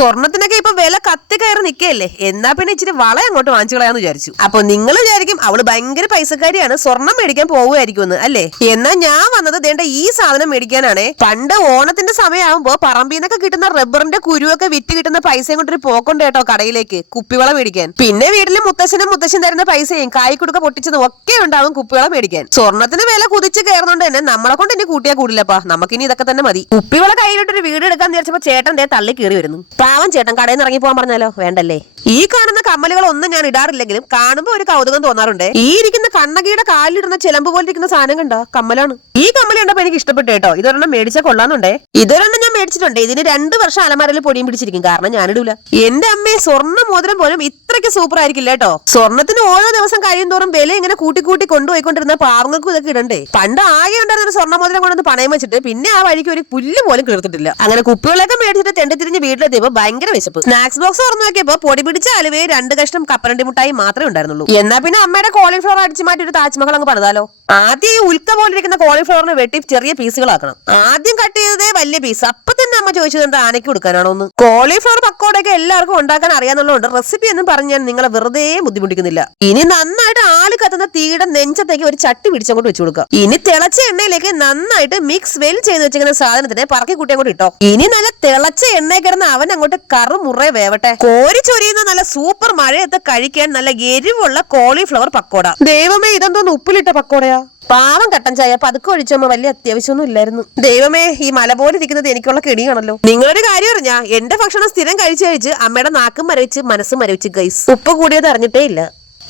സ്വർണത്തിനൊക്കെ ഇപ്പൊ വില കത്തി കയറി നിൽക്കല്ലേ, എന്നാ പിന്നെ ഇച്ചിരി വള അങ്ങോട്ട് വാങ്ങിച്ചു കളയാന്ന് വിചാരിച്ചു. അപ്പൊ നിങ്ങൾ വിചാരിക്കും അവള് ഭയങ്കര പൈസക്കാരിയാണ്, സ്വർണം മേടിക്കാൻ പോവുമായിരിക്കും അല്ലേ. എന്നാ ഞാൻ വന്നത് ദേണ്ട ഈ സാധനം മേടിക്കാനാണേ. പണ്ട് ഓണത്തിന്റെ സമയമാകുമ്പോ പറമ്പിൽ നിന്നൊക്കെ കിട്ടുന്ന റബ്ബറിന്റെ കുരുവൊക്കെ വിറ്റ് കിട്ടുന്ന പൈസയും കൊണ്ടൊരു പോക്കുണ്ട് കേട്ടോ കടയിലേക്ക് കുപ്പിവള മേടിക്കാൻ. പിന്നെ വീട്ടില് മുത്തശ്ശൻ തരുന്ന പൈസയും കായ്ക്കുടുക്ക പൊട്ടിച്ചതും ഒക്കെ ഉണ്ടാവും കുപ്പിവള മേടിക്കാൻ. സ്വർണത്തിന് വില കുതിച്ച് കയറുന്നോണ്ട് തന്നെ നമ്മളെ കൊണ്ട് ഇനി കൂട്ടിയാ കൂടില്ലപ്പാ, നമുക്കിനി ഇതൊക്കെ തന്നെ മതി. കുപ്പിവള കയ്യിലിട്ടൊരു വീട് എടുക്കാൻ വിചാരിച്ചപ്പോ ചേട്ടൻ തള്ളി കയറി വരുന്നു. പാവം ചേട്ടൻ കടയിൽ നിന്ന് ഇറങ്ങി പോകാൻ പറഞ്ഞാലോ, വേണ്ടല്ലേ. ഈ കാണുന്ന കമ്മലുകളൊന്നും ഞാൻ ഇടാറില്ലെങ്കിലും കാണുമ്പോ ഒരു കൗതുകം തോന്നാറുണ്ട്. ഈ ഇരിക്കുന്ന കണ്ണകിയുടെ കാലിലിടുന്ന ചിലമ്പ് പോലെ ഇരിക്കുന്ന സാധനം കണ്ടോ, കമ്മലാണ്. ഈ കമ്മൽ കണ്ടപ്പോ എനിക്ക് ഇഷ്ടപ്പെട്ടു കേട്ടോ. ഇതൊരെണ്ണം മേടിച്ചാൽ കൊള്ളാന്നുണ്ടേ. ഇതൊരെണ്ണം ഞാൻ മേടിച്ചിട്ടുണ്ട്. ഇതിന് 2 വർഷം അലമാരയിൽ പൊടിയും പിടിച്ചിരിക്കും, കാരണം ഞാനിടൂല. എന്റെ അമ്മയെ സ്വർണ്ണ മോതിരം പോലും ഇത്രയ്ക്ക് സൂപ്പർ ആയിരിക്കില്ല കേട്ടോ. സ്വർണ്ണത്തിന് ഓരോ ദിവസം കഴിയും തോറും വില ഇങ്ങനെ കൂട്ടി കൊണ്ടുപോയിക്കൊണ്ടിരുന്ന പാവങ്ങൾക്കും ഇതൊക്കെ ഇടണ്ടേ. പണ്ട് ആകെ ഉണ്ടായിരുന്ന ഒരു സ്വർണ്ണ മോതിരം കൊണ്ടൊന്ന് പണയം വെച്ചിട്ട് പിന്നെ ആ വഴിക്ക് ഒരു പുല്ല് പോലും കീർത്തിട്ടില്ല. അങ്ങനെ കുപ്പികളൊക്കെ മേടിച്ചിട്ട് തെണ്ടിത്തിരിഞ്ഞ് വീട്ടിലെത്തിയപ്പോ ഭയങ്കര വിശപ്പ്. സ്നാക്സ് ബോക്സ് തുറന്നു നോക്കിയപ്പോ പൊടി പിടിച്ച അലുവയെ 2 കഷ്ണം കപ്പലണ്ടി മുട്ടായി മാത്രമേ ഉണ്ടായിരുന്നുള്ളൂ. എന്നാ പിന്നെ അമ്മയുടെ കോളിഫ്ലവർ അടിച്ചു മാറ്റി ഒരു താജ്മഹൽ അങ്ങ് പണിതാലോ. ആദ്യം ഈ ഉൽക്ക പോലിരിക്കുന്ന കോളിഫ്ലവറിന് വെട്ടി ചെറിയ പീസുകളാക്കണം. ആദ്യം കട്ട് ചെയ്തതേ വലിയ പീസ്. അപ്പൊ തന്നെ അമ്മ ചോദിച്ചത് എന്താ ആനയ്ക്ക് കൊടുക്കാനാണോ ഒന്ന്. കോളിഫ്ലവർ പക്കോടൊക്കെ എല്ലാവർക്കും ഉണ്ടാക്കാൻ അറിയാന്നുള്ളതുകൊണ്ട് റെസിപ്പി എന്നും പറഞ്ഞ് ഞാൻ നിങ്ങളെ വെറുതെ ബുദ്ധിമുട്ടിക്കുന്നില്ല. ഇനി നന്നായിട്ട് ആള് കത്തുന്ന തീയുടെ നെഞ്ചത്തേക്ക് ഒരു ചട്ടി പിടിച്ചങ്ങോട്ട് വെച്ചു കൊടുക്കുക. ഇനി തിളച്ച എണ്ണയിലേക്ക് നന്നായിട്ട് മിക്സ് വെൽ ചെയ്ത് വെച്ചിരിക്കുന്ന സാധനത്തിനെ പറക്കി കൂട്ടി അങ്ങോട്ട് ഇട്ടോ. ഇനി നല്ല തിളച്ച എണ്ണയിൽ കിടന്ന് അവൻ അങ്ങോട്ട് കറുമുറേ വേവട്ടെ. കോരി ചൊരിയുന്ന നല്ല സൂപ്പർ മഴയത്ത് കഴിക്കാൻ നല്ല എരിവുള്ള കോളിഫ്ലവർ പക്കോട. ദൈവമേ, ഇതെന്തോന്ന് ഉപ്പിലിട്ട പക്കോടയാ. പാവം കട്ടൻ ചായ പതുക്കെ ഒഴിച്ചമ്മ വലിയ അത്യാവശ്യമൊന്നും ഇല്ലായിരുന്നു. ദൈവമേ, ഈ മല പോലെ ഇരിക്കുന്നത് എനിക്കുള്ള കെണിയാണല്ലോ. നിങ്ങളൊരു കാര്യം അറിഞ്ഞാ, എന്റെ ഭക്ഷണം സ്ഥിരം കഴിച്ച് അമ്മയുടെ നാക്കും മരവിച്ച് മനസ്സും മരവിച്ച് ഗൈസ്. ഉപ്പ് കൂടിയത് അറിഞ്ഞിട്ടേ ഇല്ല.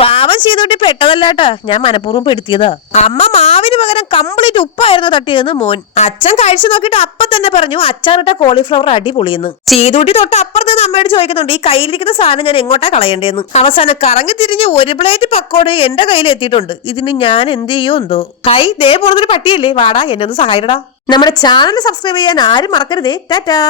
പാവം ചെയ്തോട്ടി പെട്ടതല്ലാട്ടാ, ഞാൻ മനഃപൂർവ്വം പെടുത്തിയതാ. അമ്മ മാവിന് പകരം കംപ്ലീറ്റ് ഉപ്പായിരുന്നു തട്ടിയതെന്ന് മോൻ. അച്ഛൻ കഴിച്ചു നോക്കിയിട്ട് അപ്പൊ തന്നെ പറഞ്ഞു അച്ചാറിട്ട കോളിഫ്ലവർ അടിപൊളിയെന്ന്. ചെയ്തൂട്ടി തൊട്ട് അപ്പുറത്ത് നിന്ന് അമ്മയോട് ചോദിക്കുന്നുണ്ട് ഈ കയ്യിലിരിക്കുന്ന സാധനം ഞാൻ എങ്ങോട്ടാ കളയേണ്ടതെന്ന്. അവസാനം കറങ്ങി തിരിഞ്ഞ് ഒരു പ്ലേറ്റ് പക്കോട എന്റെ കയ്യിൽ എത്തിയിട്ടുണ്ട്. ഇതിന് ഞാൻ എന്ത് ചെയ്യോ എന്തോ. ഹൈ, ദേ പോകുന്നൊരു പട്ടിയല്ലേ, വാടാ എന്നെ ഒന്ന് സഹായിക്കടാ. നമ്മുടെ ചാനൽ സബ്സ്ക്രൈബ് ചെയ്യാൻ ആരും മറക്കരുതേ. ടാറ്റാ.